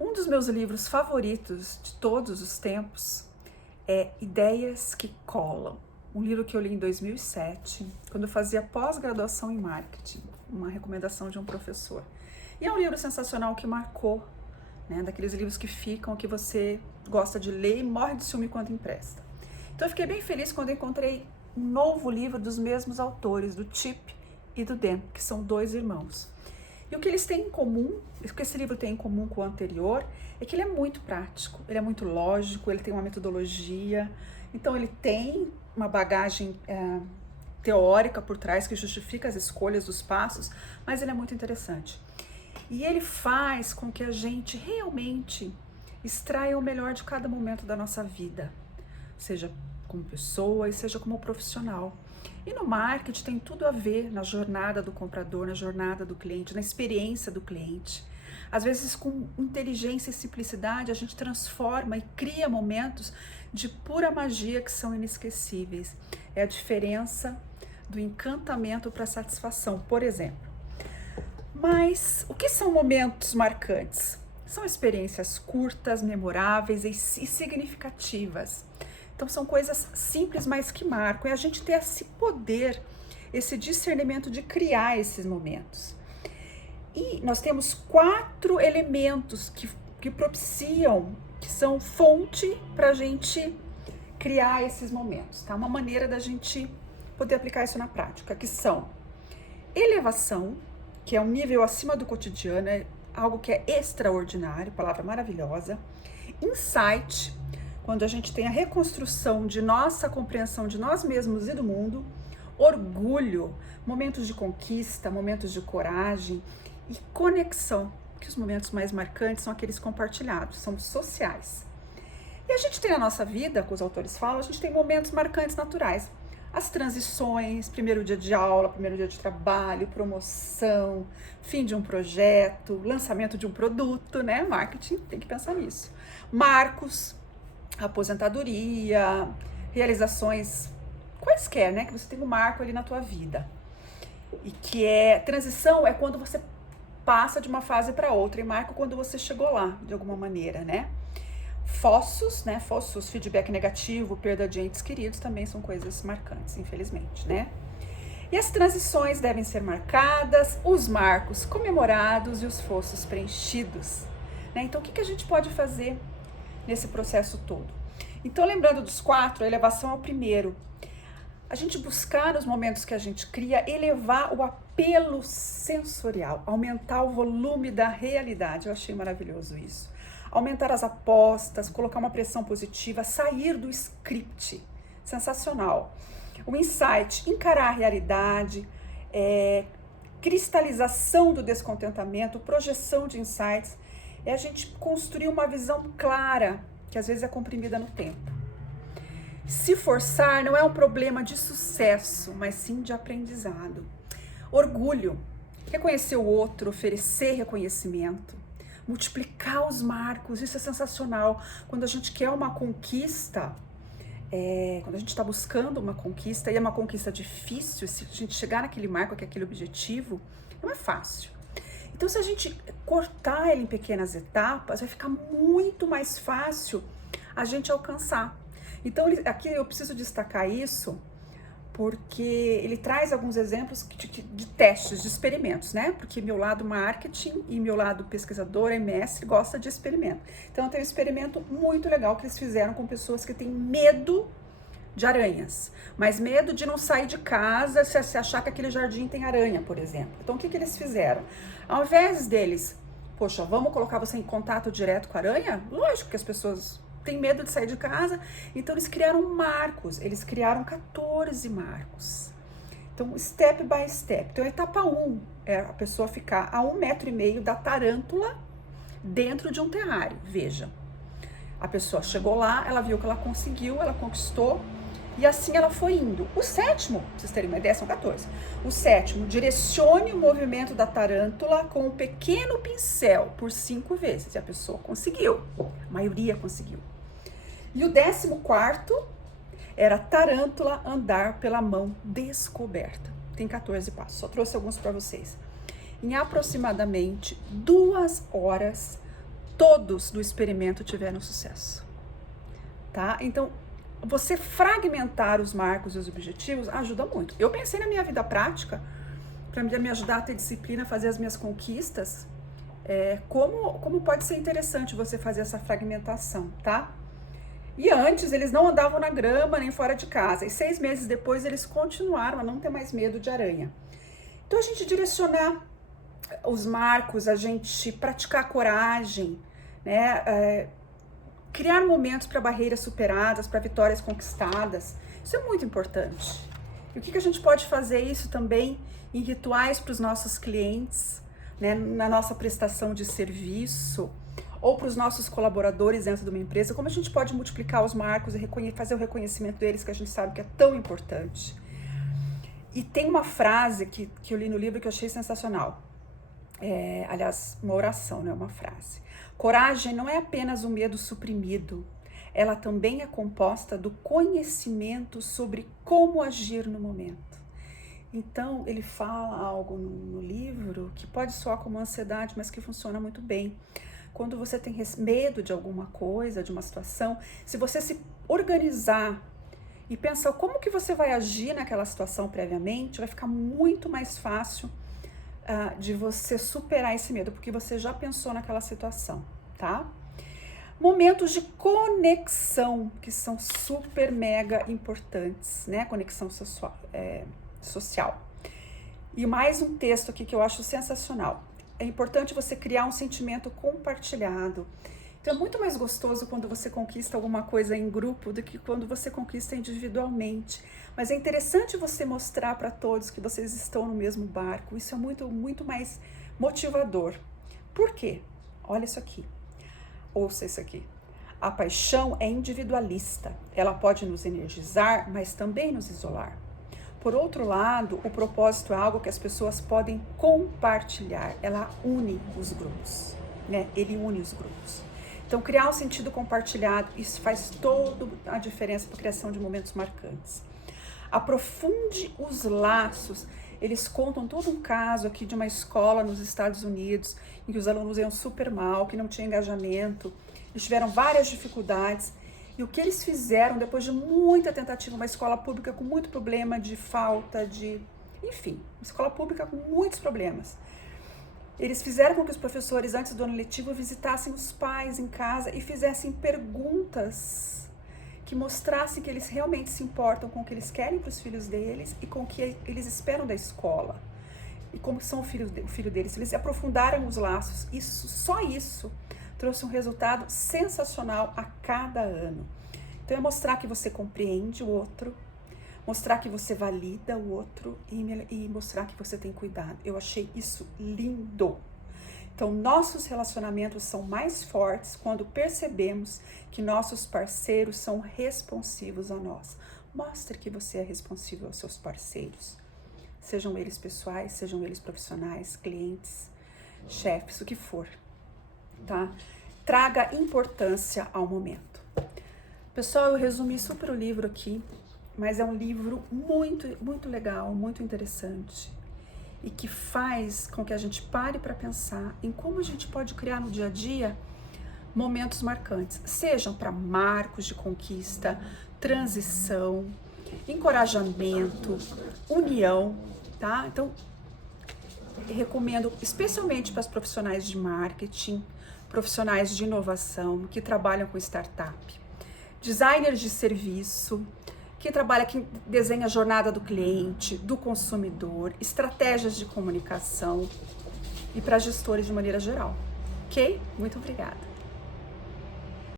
Um dos meus livros favoritos de todos os tempos é Ideias que Colam, um livro que eu li em 2007, quando eu fazia pós-graduação em marketing, uma recomendação de um professor. E é um livro sensacional que marcou, né, daqueles livros que ficam, que você gosta de ler e morre de ciúme quando empresta. Então eu fiquei bem feliz quando eu encontrei um novo livro dos mesmos autores, do Chip e do Dan, que são dois irmãos. E o que eles têm em comum, o que esse livro tem em comum com o anterior, é que ele é muito prático, ele é muito lógico, ele tem uma metodologia, então ele tem uma bagagem teórica por trás que justifica as escolhas dos passos, mas ele é muito interessante. E ele faz com que a gente realmente extraia o melhor de cada momento da nossa vida, seja como pessoa e seja como profissional. E no marketing tem tudo a ver na jornada do comprador, na jornada do cliente, na experiência do cliente. Às vezes, com inteligência e simplicidade, a gente transforma e cria momentos de pura magia que são inesquecíveis. É a diferença do encantamento para a satisfação, por exemplo. Mas o que são momentos marcantes? São experiências curtas, memoráveis e significativas. Então são coisas simples, mas que marcam. E a gente tem esse poder, esse discernimento de criar esses momentos. E nós temos 4 elementos que propiciam, que são fonte para a gente criar esses momentos, tá? Uma maneira da gente poder aplicar isso na prática, que são elevação, que é um nível acima do cotidiano, é algo que é extraordinário, palavra maravilhosa. Insight, quando a gente tem a reconstrução de nossa compreensão de nós mesmos e do mundo. Orgulho, momentos de conquista, momentos de coragem. E conexão, que os momentos mais marcantes são aqueles compartilhados, são sociais. E a gente tem na nossa vida, como os autores falam, a gente tem momentos marcantes naturais. As transições, primeiro dia de aula, primeiro dia de trabalho, promoção, fim de um projeto, lançamento de um produto, né? Marketing, tem que pensar nisso. Marcos, aposentadoria, realizações quaisquer, né? Que você tem um marco ali na tua vida. E que transição é quando você passa de uma fase para outra, e marco quando você chegou lá, de alguma maneira, né? Fossos, né? Fossos, feedback negativo, perda de entes queridos, também são coisas marcantes, infelizmente, né? E as transições devem ser marcadas, os marcos comemorados e os fossos preenchidos, né? Então, o que a gente pode fazer nesse processo todo? Então, lembrando dos 4, a elevação é o primeiro. A gente buscar nos momentos que a gente cria, elevar o apelo sensorial, aumentar o volume da realidade. Eu achei maravilhoso isso. Aumentar as apostas, colocar uma pressão positiva, sair do script. Sensacional. O insight, encarar a realidade, cristalização do descontentamento, projeção de insights, é a gente construir uma visão clara, que às vezes é comprimida no tempo. Se forçar não é um problema de sucesso, mas sim de aprendizado. Orgulho, reconhecer o outro, oferecer reconhecimento, multiplicar os marcos, isso é sensacional. Quando a gente quer uma conquista, quando a gente está buscando uma conquista, e é uma conquista difícil, se a gente chegar naquele marco, que é aquele objetivo, não é fácil. Então, se a gente cortar ele em pequenas etapas, vai ficar muito mais fácil a gente alcançar. Então, aqui eu preciso destacar isso, porque ele traz alguns exemplos de testes, de experimentos, né? Porque meu lado marketing e meu lado pesquisador e mestre gosta de experimento. Então, tem um experimento muito legal que eles fizeram com pessoas que têm medo de aranhas, mas medo de não sair de casa se achar que aquele jardim tem aranha, por exemplo. Então, o que eles fizeram? Ao invés deles, poxa, vamos colocar você em contato direto com a aranha? Lógico que as pessoas têm medo de sair de casa, então eles criaram marcos, eles criaram 14 marcos. Então, step by step. Então, a etapa 1 é a pessoa ficar a 1,5 metro da tarântula dentro de um terrário. Veja, a pessoa chegou lá, ela viu que ela conseguiu, ela conquistou, e assim ela foi indo. O 7º, pra vocês terem uma ideia, são 14. O 7º, direcione o movimento da tarântula com um pequeno pincel por 5 vezes. E a pessoa conseguiu, a maioria conseguiu. E o 14º era tarântula andar pela mão descoberta. Tem 14 passos, só trouxe alguns para vocês. Em aproximadamente 2 horas, todos do experimento tiveram sucesso, tá? Então, você fragmentar os marcos e os objetivos ajuda muito. Eu pensei na minha vida prática, para me ajudar a ter disciplina, a fazer as minhas conquistas, como pode ser interessante você fazer essa fragmentação, tá? E antes eles não andavam na grama nem fora de casa, e 6 meses depois eles continuaram a não ter mais medo de aranha. Então a gente direcionar os marcos, a gente praticar coragem, né? Criar momentos para barreiras superadas, para vitórias conquistadas, isso é muito importante. E o que a gente pode fazer isso também em rituais para os nossos clientes, né? Na nossa prestação de serviço, ou para os nossos colaboradores dentro de uma empresa, como a gente pode multiplicar os marcos e fazer o reconhecimento deles, que a gente sabe que é tão importante. E tem uma frase que eu li no livro que eu achei sensacional. Aliás, uma oração, não é uma frase. Coragem não é apenas um medo suprimido, ela também é composta do conhecimento sobre como agir no momento. Então, ele fala algo no livro que pode soar como ansiedade, mas que funciona muito bem. Quando você tem medo de alguma coisa, de uma situação, se você se organizar e pensar como que você vai agir naquela situação previamente, vai ficar muito mais fácil de você superar esse medo, porque você já pensou naquela situação, tá? Momentos de conexão, que são super mega importantes, né? Conexão social. E mais um texto aqui que eu acho sensacional. É importante você criar um sentimento compartilhado. Então é muito mais gostoso quando você conquista alguma coisa em grupo do que quando você conquista individualmente. Mas é interessante você mostrar para todos que vocês estão no mesmo barco. Isso é muito, muito mais motivador. Por quê? Olha isso aqui. Ouça isso aqui. A paixão é individualista. Ela pode nos energizar, mas também nos isolar. Por outro lado, o propósito é algo que as pessoas podem compartilhar. Ela une os grupos, né? Ele une os grupos. Então, criar um sentido compartilhado, isso faz toda a diferença para a criação de momentos marcantes. Aprofunde os laços. Eles contam todo um caso aqui de uma escola nos Estados Unidos, em que os alunos iam super mal, que não tinha engajamento, eles tiveram várias dificuldades. E o que eles fizeram, depois de muita tentativa, uma escola pública com muito problema de falta de... Enfim, uma escola pública com muitos problemas. Eles fizeram com que os professores, antes do ano letivo, visitassem os pais em casa e fizessem perguntas que mostrassem que eles realmente se importam com o que eles querem para os filhos deles e com o que eles esperam da escola. E como são o filho deles. Eles aprofundaram os laços. Só isso trouxe um resultado sensacional a cada ano. Então é mostrar que você compreende o outro, mostrar que você valida o outro e mostrar que você tem cuidado. Eu achei isso lindo. Então, nossos relacionamentos são mais fortes quando percebemos que nossos parceiros são responsivos a nós. Mostre que você é responsivo aos seus parceiros. Sejam eles pessoais, sejam eles profissionais, clientes, chefes, o que for, tá? Traga importância ao momento. Pessoal, eu resumi super o livro aqui, mas é um livro muito, muito legal, muito interessante e que faz com que a gente pare para pensar em como a gente pode criar no dia a dia momentos marcantes, sejam para marcos de conquista, transição, encorajamento, união, tá? Então, eu recomendo especialmente para os profissionais de marketing, profissionais de inovação que trabalham com startup, designers de serviço, que trabalha, que desenha a jornada do cliente, do consumidor, estratégias de comunicação e para gestores de maneira geral. Ok? Muito obrigada.